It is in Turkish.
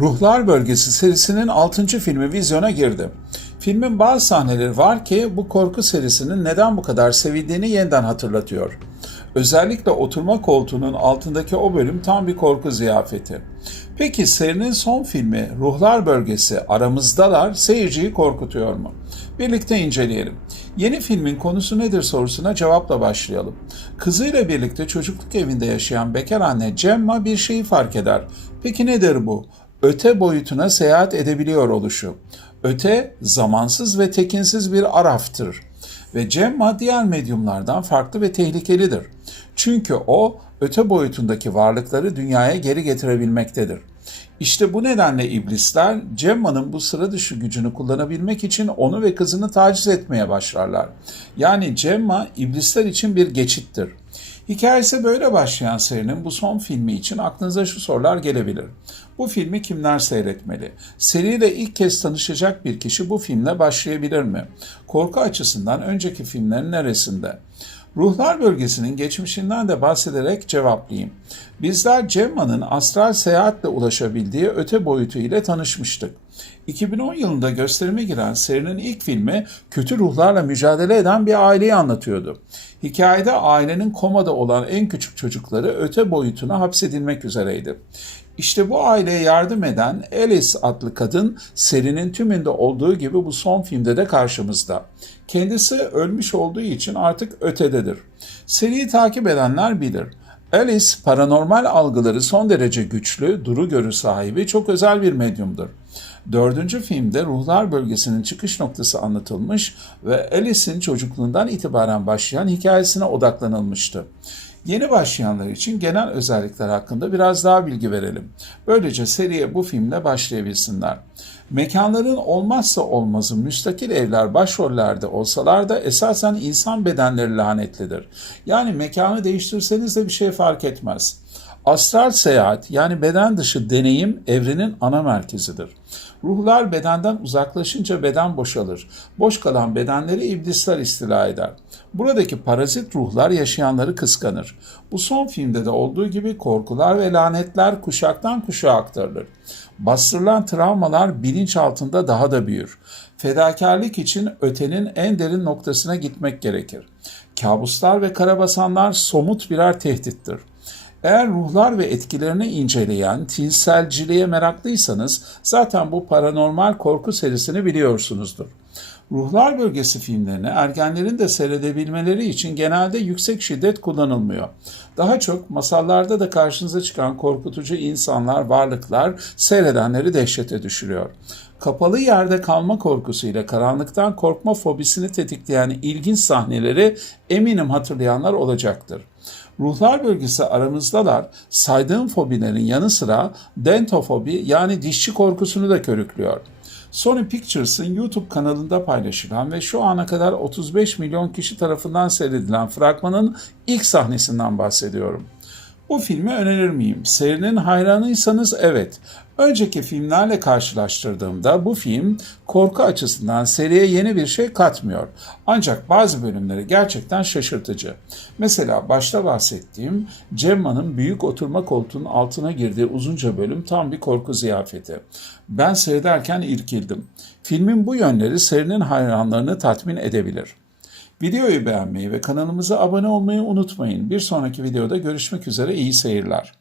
Ruhlar Bölgesi serisinin 6. filmi vizyona girdi. Filmin bazı sahneleri var ki bu korku serisinin neden bu kadar sevildiğini yeniden hatırlatıyor. Özellikle oturma koltuğunun altındaki o bölüm tam bir korku ziyafeti. Peki serinin son filmi Ruhlar Bölgesi Aramızdalar seyirciyi korkutuyor mu? Birlikte inceleyelim. Yeni filmin konusu nedir sorusuna cevapla başlayalım. Kızıyla birlikte çocukluk evinde yaşayan bekar anne Gemma bir şeyi fark eder. Peki nedir bu? Öte boyutuna seyahat edebiliyor oluşu. Öte, zamansız ve tekinsiz bir araftır. Ve Gemma diğer medyumlardan farklı ve tehlikelidir. Çünkü o, öte boyutundaki varlıkları dünyaya geri getirebilmektedir. İşte bu nedenle iblisler, Gemma'nın bu sıra dışı gücünü kullanabilmek için onu ve kızını taciz etmeye başlarlar. Yani Gemma, iblisler için bir geçittir. Hikayesi böyle başlayan serinin bu son filmi için aklınıza şu sorular gelebilir. Bu filmi kimler seyretmeli? Seriyle ilk kez tanışacak bir kişi bu filmle başlayabilir mi? Korku açısından önceki filmlerin neresinde? Ruhlar Bölgesi'nin geçmişinden de bahsederek cevaplayayım. Bizler Gemma'nın astral seyahatle ulaşabildiği öte boyutu ile tanışmıştık. 2010 yılında gösterime giren serinin ilk filmi kötü ruhlarla mücadele eden bir aileyi anlatıyordu. Hikayede ailenin komada olan en küçük çocukları öte boyutuna hapsedilmek üzereydi. İşte bu aileye yardım eden Alice adlı kadın serinin tümünde olduğu gibi bu son filmde de karşımızda. Kendisi ölmüş olduğu için artık ötededir. Seriyi takip edenler bilir. Alice paranormal algıları son derece güçlü, duru görü sahibi çok özel bir medyumdur. 4. filmde Ruhlar Bölgesi'nin çıkış noktası anlatılmış ve Alice'in çocukluğundan itibaren başlayan hikayesine odaklanılmıştı. Yeni başlayanlar için genel özellikler hakkında biraz daha bilgi verelim. Böylece seriye bu filmle başlayabilsinler. Mekanların olmazsa olmazı müstakil evler başrollerde olsalar da esasen insan bedenleri lanetlidir. Yani mekanı değiştirseniz de bir şey fark etmez. Astral seyahat yani beden dışı deneyim evrenin ana merkezidir. Ruhlar bedenden uzaklaşınca beden boşalır. Boş kalan bedenleri iblisler istila eder. Buradaki parazit ruhlar yaşayanları kıskanır. Bu son filmde de olduğu gibi korkular ve lanetler kuşaktan kuşağa aktarılır. Bastırılan travmalar bilinç altında daha da büyür. Fedakarlık için ötenin en derin noktasına gitmek gerekir. Kabuslar ve karabasanlar somut birer tehdittir. Eğer ruhlar ve etkilerini inceleyen tinselciliğe meraklıysanız zaten bu paranormal korku serisini biliyorsunuzdur. Ruhlar Bölgesi filmlerini ergenlerin de seyredebilmeleri için genelde yüksek şiddet kullanılmıyor. Daha çok masallarda da karşınıza çıkan korkutucu insanlar, varlıklar seyredenleri dehşete düşürüyor. Kapalı yerde kalma korkusuyla karanlıktan korkma fobisini tetikleyen ilginç sahneleri eminim hatırlayanlar olacaktır. Ruhlar Bölgesi Aramızdalar saydığım fobilerin yanı sıra dentofobi yani dişçi korkusunu da körüklüyor. Sony Pictures'ın YouTube kanalında paylaşılan ve şu ana kadar 35 milyon kişi tarafından seyredilen fragmanın ilk sahnesinden bahsediyorum. Bu filmi önerir miyim? Serinin hayranıysanız evet. Önceki filmlerle karşılaştırdığımda bu film korku açısından seriye yeni bir şey katmıyor. Ancak bazı bölümleri gerçekten şaşırtıcı. Mesela başta bahsettiğim Gemma'nın büyük oturma koltuğunun altına girdiği uzunca bölüm tam bir korku ziyafeti. Ben seyrederken irkildim. Filmin bu yönleri serinin hayranlarını tatmin edebilir. Videoyu beğenmeyi ve kanalımıza abone olmayı unutmayın. Bir sonraki videoda görüşmek üzere, iyi seyirler.